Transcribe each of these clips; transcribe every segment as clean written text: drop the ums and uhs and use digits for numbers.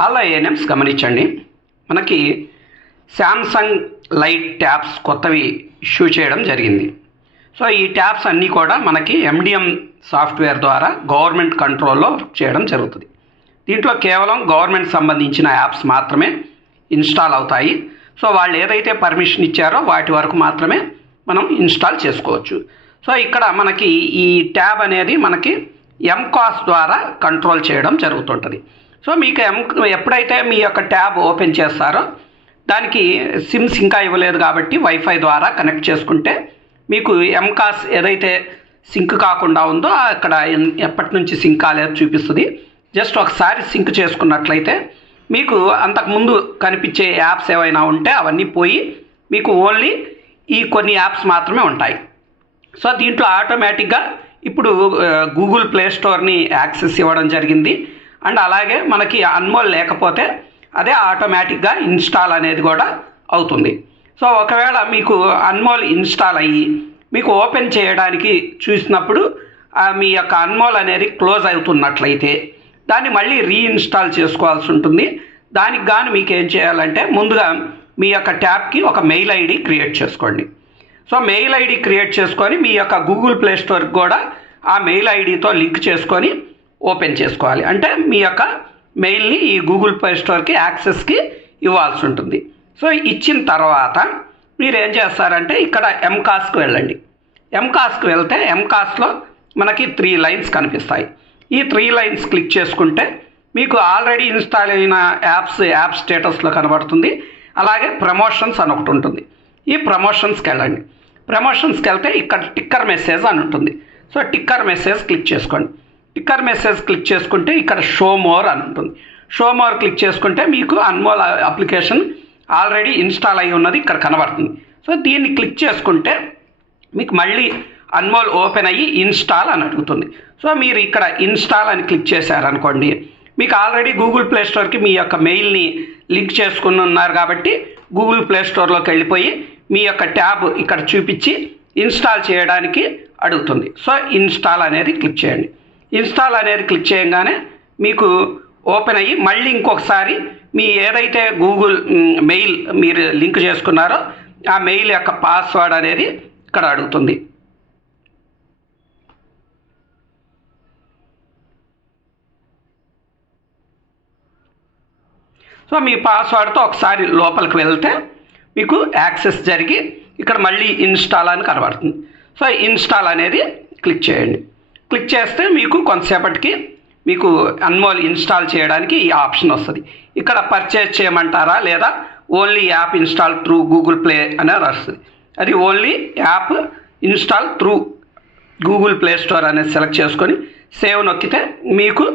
All ANMs గమనించండి, మనకి Samsung light tabs కొత్తవి ఇష్యూ చేయడం జరిగింది. సో ఈ ట్యాబ్స్ అన్నీ కూడా మనకి ఎండిఎం సాఫ్ట్వేర్ ద్వారా గవర్నమెంట్ కంట్రోల్లో చేయడం జరుగుతుంది. దీంట్లో కేవలం గవర్నమెంట్ సంబంధించిన యాప్స్ మాత్రమే ఇన్స్టాల్ అవుతాయి. సో వాళ్ళు ఏదైతే పర్మిషన్ ఇచ్చారో వాటి వరకు మాత్రమే మనం ఇన్స్టాల్ చేసుకోవచ్చు. సో ఇక్కడ మనకి ఈ ట్యాబ్ అనేది మనకి MCaaS ద్వారా కంట్రోల్ చేయడం జరుగుతుంటుంది. సో మీకు ఎప్పుడైతే మీ యొక్క ట్యాబ్ ఓపెన్ చేస్తారో దానికి సిమ్స్ ఇంకా ఇవ్వలేదు కాబట్టి వైఫై ద్వారా కనెక్ట్ చేసుకుంటే మీకు MCaaS ఏదైతే సింక్ కాకుండా ఉందో అక్కడ ఎప్పటి నుంచి సింక్ కాలేదు చూపిస్తుంది. జస్ట్ ఒకసారి సింక్ చేసుకున్నట్లయితే మీకు అంతకుముందు కనిపించే యాప్స్ ఏవైనా ఉంటే అవన్నీ పోయి మీకు ఓన్లీ ఈ కొన్ని యాప్స్ మాత్రమే ఉంటాయి. సో దీంట్లో ఆటోమేటిక్గా ఇప్పుడు గూగుల్ ప్లే స్టోర్ని యాక్సెస్ ఇవ్వడం జరిగింది. అండ్ అలాగే మనకి అన్మోల్ లేకపోతే అదే ఆటోమేటిక్గా ఇన్స్టాల్ అనేది కూడా అవుతుంది. సో ఒకవేళ మీకు అన్మోల్ ఇన్స్టాల్ అయ్యి మీకు ఓపెన్ చేయడానికి చూసినప్పుడు మీ యొక్క అన్మోల్ అనేది క్లోజ్ అవుతున్నట్లయితే దాన్ని మళ్ళీ రీఇన్స్టాల్ చేసుకోవాల్సి ఉంటుంది. దానికి గాను మీకు ఏం చేయాలంటే ముందుగా మీ యొక్క ట్యాబ్కి ఒక మెయిల్ ఐడి క్రియేట్ చేసుకోండి. సో మెయిల్ ఐడి క్రియేట్ చేసుకొని మీ యొక్క గూగుల్ ప్లే స్టోర్కి కూడా ఆ మెయిల్ ఐడితో లింక్ చేసుకొని ఓపెన్ చేసుకోవాలి. అంటే మీ యొక్క మెయిల్ని ఈ గూగుల్ ప్లే స్టోర్కి యాక్సెస్కి ఇవ్వాల్సి ఉంటుంది. సో ఇచ్చిన తర్వాత మీరు ఏం చేస్తారంటే ఇక్కడ MCaaSకి వెళ్ళండి. MCaaSకి వెళ్తే MCaaSలో మనకి 3 లైన్స్ కనిపిస్తాయి. ఈ 3 లైన్స్ క్లిక్ చేసుకుంటే మీకు ఆల్రెడీ ఇన్స్టాల్ అయిన యాప్ స్టేటస్లో కనబడుతుంది. అలాగే ప్రమోషన్స్ అని ఒకటి ఉంటుంది. ఈ ప్రమోషన్స్కి వెళ్ళండి. ప్రమోషన్స్కి వెళ్తే ఇక్కడ టిక్కర్ మెసేజ్ అని ఉంటుంది. సో టిక్కర్ మెసేజ్ క్లిక్ చేసుకోండి. టిక్కర్ మెసేజ్ క్లిక్ చేసుకుంటే ఇక్కడ షో మోర్ అని ఉంటుంది. షో మోర్ క్లిక్ చేసుకుంటే మీకు అన్మోల్ అప్లికేషన్ ఆల్రెడీ ఇన్స్టాల్ అయి ఉన్నది ఇక్కడ కనబడుతుంది. సో దీన్ని క్లిక్ చేసుకుంటే మీకు మళ్ళీ అన్మోల్ ఓపెన్ అయ్యి ఇన్స్టాల్ అని అడుగుతుంది. సో మీరు ఇక్కడ ఇన్స్టాల్ అని క్లిక్ చేశారనుకోండి, మీకు ఆల్రెడీ గూగుల్ ప్లే స్టోర్కి మీ యొక్క మెయిల్ని లింక్ చేసుకుని ఉన్నారు కాబట్టి గూగుల్ ప్లే స్టోర్లోకి వెళ్ళిపోయి మీ యొక్క ట్యాబ్ ఇక్కడ చూపించి ఇన్స్టాల్ చేయడానికి అడుగుతుంది. సో ఇన్స్టాల్ అనేది క్లిక్ చేయండి. ఇన్స్టాల్ అనేది క్లిక్ చేయగానే మీకు ఓపెన్ అయ్యి మళ్ళీ ఇంకొకసారి మీ ఏదైతే గూగుల్ మెయిల్ మీరు లింక్ చేసుకున్నారో ఆ మెయిల్ యొక్క పాస్వర్డ్ అనేది ఇక్కడ అడుగుతుంది. సో మీ పాస్వర్డ్తో ఒకసారి లోపలికి వెళ్తే మీకు యాక్సెస్ జరిగి ఇక్కడ మళ్ళీ ఇన్స్టాల్ అని కనబడుతుంది. సో ఇన్స్టాల్ అనేది క్లిక్ చేయండి. క్లిక్ చేస్తే మీకు కొంతసేపటికి మీకు అన్మోల్ ఇన్స్టాల్ చేయడానికి ఈ ఆప్షన్ వస్తుంది. ఇక్కడ పర్చేజ్ చేయమంటారా లేదా only app install through Google play అనేది వస్తుంది. అది only app install through Google play store అనేది సెలెక్ట్ చేసుకొని సేవ్ నొక్కితే మీకు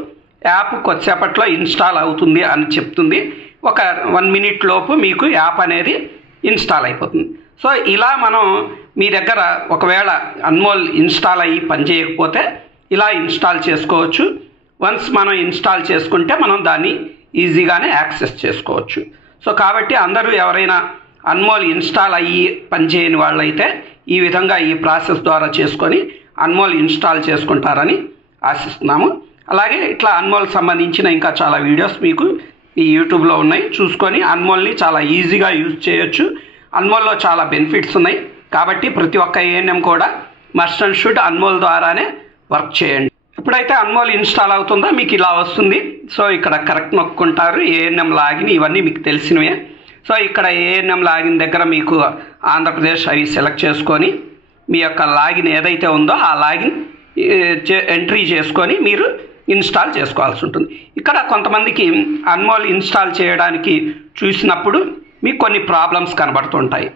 యాప్ కొద్దిసేపట్లో ఇన్స్టాల్ అవుతుంది అని చెప్తుంది. ఒక 1 మినిట్ లోపు మీకు యాప్ అనేది ఇన్స్టాల్ అయిపోతుంది. సో ఇలా మనం మీ దగ్గర ఒకవేళ అన్మోల్ ఇన్స్టాల్ అయ్యి పనిచేయకపోతే ఇలా ఇన్స్టాల్ చేసుకోవచ్చు. వన్స్ మనం ఇన్స్టాల్ చేసుకుంటే మనం దాన్ని ఈజీగానే యాక్సెస్ చేసుకోవచ్చు. సో కాబట్టి అందరూ ఎవరైనా అన్మోల్ ఇన్స్టాల్ అయ్యి పనిచేయని వాళ్ళైతే ఈ విధంగా ఈ ప్రాసెస్ ద్వారా చేసుకొని అన్మోల్ ఇన్స్టాల్ చేసుకుంటారని ఆశిస్తున్నాము. అలాగే ఇట్లా అన్మోల్ సంబంధించిన ఇంకా చాలా వీడియోస్ మీకు ఈ యూట్యూబ్లో ఉన్నాయి, చూసుకొని అన్మోల్ని చాలా ఈజీగా యూజ్ చేయొచ్చు. అన్మోల్లో చాలా బెనిఫిట్స్ ఉన్నాయి కాబట్టి ప్రతి ఒక్క ఏఎన్ఎం కూడా మస్ట్ అండ్ షుడ్ అన్మోల్ ద్వారానే వర్క్ చేయండి. ఎప్పుడైతే అన్మోల్ ఇన్స్టాల్ అవుతుందో మీకు ఇలా వస్తుంది. సో ఇక్కడ కరెక్ట్ నొక్కుంటారు. ఏఎన్ఎం లాగిన్ ఇవన్నీ మీకు తెలిసినవే. సో ఇక్కడ ఏఎన్ఎం లాగిన్ దగ్గర మీకు ఆంధ్రప్రదేశ్ అవి సెలెక్ట్ చేసుకొని మీ యొక్క లాగిన్ ఏదైతే ఉందో ఆ లాగిన్ ఎంట్రీ చేసుకొని మీరు ఇన్స్టాల్ చేసుకోవాల్సి ఉంటుంది. ఇక్కడ కొంతమందికి అన్మోల్ ఇన్స్టాల్ చేయడానికి చూసినప్పుడు మీకు కొన్ని ప్రాబ్లమ్స్ కనబడుతుంటాయి.